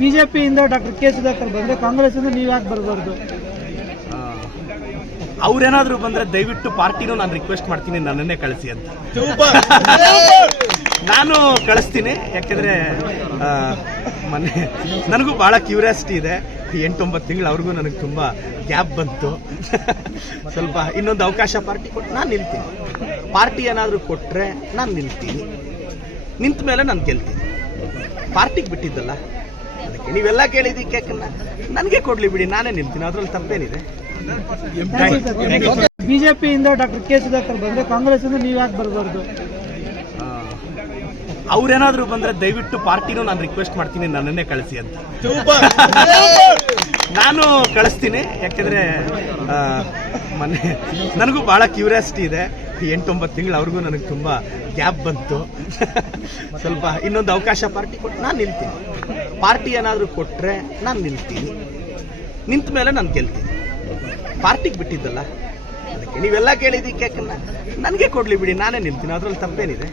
ಬಿಜೆಪಿಯಿಂದ doctor K Sudhakar ಬಂದ್ರೆ ಕಾಂಗ್ರೆಸ್ ಇಂದ ನೀವು ಯಾಕೆ ಬರಬಾರ್ದು? ಅವ್ರೇನಾದ್ರೂ ಬಂದ್ರೆ ದಯವಿಟ್ಟು ಪಾರ್ಟಿನೂ ನಾನು ರಿಕ್ವೆಸ್ಟ್ ಮಾಡ್ತೀನಿ ನನ್ನನ್ನೇ ಕಳಿಸಿ ಅಂತ. ನಾನು ಕಳಿಸ್ತೀನಿ, ಯಾಕೆಂದ್ರೆ ಮೊನ್ನೆ ನನಗೂ ಬಹಳ ಕ್ಯೂರಿಯಾಸಿಟಿ ಇದೆ. 8-9 ತಿಂಗಳು ಅವ್ರಿಗೂ ನನಗೆ ತುಂಬಾ ಗ್ಯಾಪ್ ಬಂತು. ಸ್ವಲ್ಪ ಇನ್ನೊಂದು ಅವಕಾಶ ಪಾರ್ಟಿ ಕೊಟ್ಟು ನಾನು ನಿಲ್ತೀನಿ. ಪಾರ್ಟಿ ಏನಾದರೂ ಕೊಟ್ರೆ ನಾನು ನಿಲ್ತೀನಿ. ನಿಂತ ಮೇಲೆ ನಾನು ಗೆಲ್ತೀನಿ. ಪಾರ್ಟಿಗೆ ಬಿಟ್ಟಿದ್ದಲ್ಲ, ಅದಕ್ಕೆ ನೀವೆಲ್ಲ ಕೇಳಿದ್ದಕ್ಕೆ ನನಗೆ ಕೊಡ್ಲಿ ಬಿಡಿ, ನಾನೇ ನಿಲ್ತೀನಿ. ಅದ್ರಲ್ಲಿ ತಪ್ಪೇನಿದೆ? ಬಿಜೆಪಿಯಿಂದ ಡಾಕ್ಟರ್ ಕೆ ಸುಧಾಕರ್ ಬಂದ್ರೆ ಕಾಂಗ್ರೆಸ್ ಇಂದ ನೀವು ಯಾಕೆ ಬರಬಾರ್ದು? ಅವ್ರೇನಾದ್ರೂ ಬಂದ್ರೆ ದಯವಿಟ್ಟು ಪಾರ್ಟಿನೂ ನಾನು ರಿಕ್ವೆಸ್ಟ್ ಮಾಡ್ತೀನಿ ನನ್ನನ್ನೇ ಕಳಿಸಿ ಅಂತ. ನಾನು ಕಳಿಸ್ತೀನಿ, ಯಾಕೆಂದ್ರೆ ಮೊನ್ನೆ ನನಗೂ ಬಹಳ ಕ್ಯೂರಿಯಾಸಿಟಿ ಇದೆ. 8-9 ತಿಂಗಳು ಅವ್ರಿಗೂ ನನಗೆ ತುಂಬಾ ಗ್ಯಾಪ್ ಬಂತು. ಸ್ವಲ್ಪ ಇನ್ನೊಂದು ಅವಕಾಶ ಪಾರ್ಟಿ ಕೊಟ್ಟು ನಾನು ನಿಲ್ತೀನಿ. ಪಾರ್ಟಿ ಏನಾದರೂ ಕೊಟ್ರೆ ನಾನು ನಿಲ್ತೀನಿ. ನಿಂತ ಮೇಲೆ ನಾನು ಗೆಲ್ತೀನಿ. ಪಾರ್ಟಿಗೆ ಬಿಟ್ಟಿದ್ದಲ್ಲ, ಅದಕ್ಕೆ ನೀವೆಲ್ಲ ಕೇಳಿದ್ದಕ್ಕೆ ನನಗೆ ಕೊಡ್ಲಿ ಬಿಡಿ, ನಾನೇ ನಿಲ್ತೀನಿ. ಅದ್ರಲ್ಲಿ ತಪ್ಪೇನಿದೆ?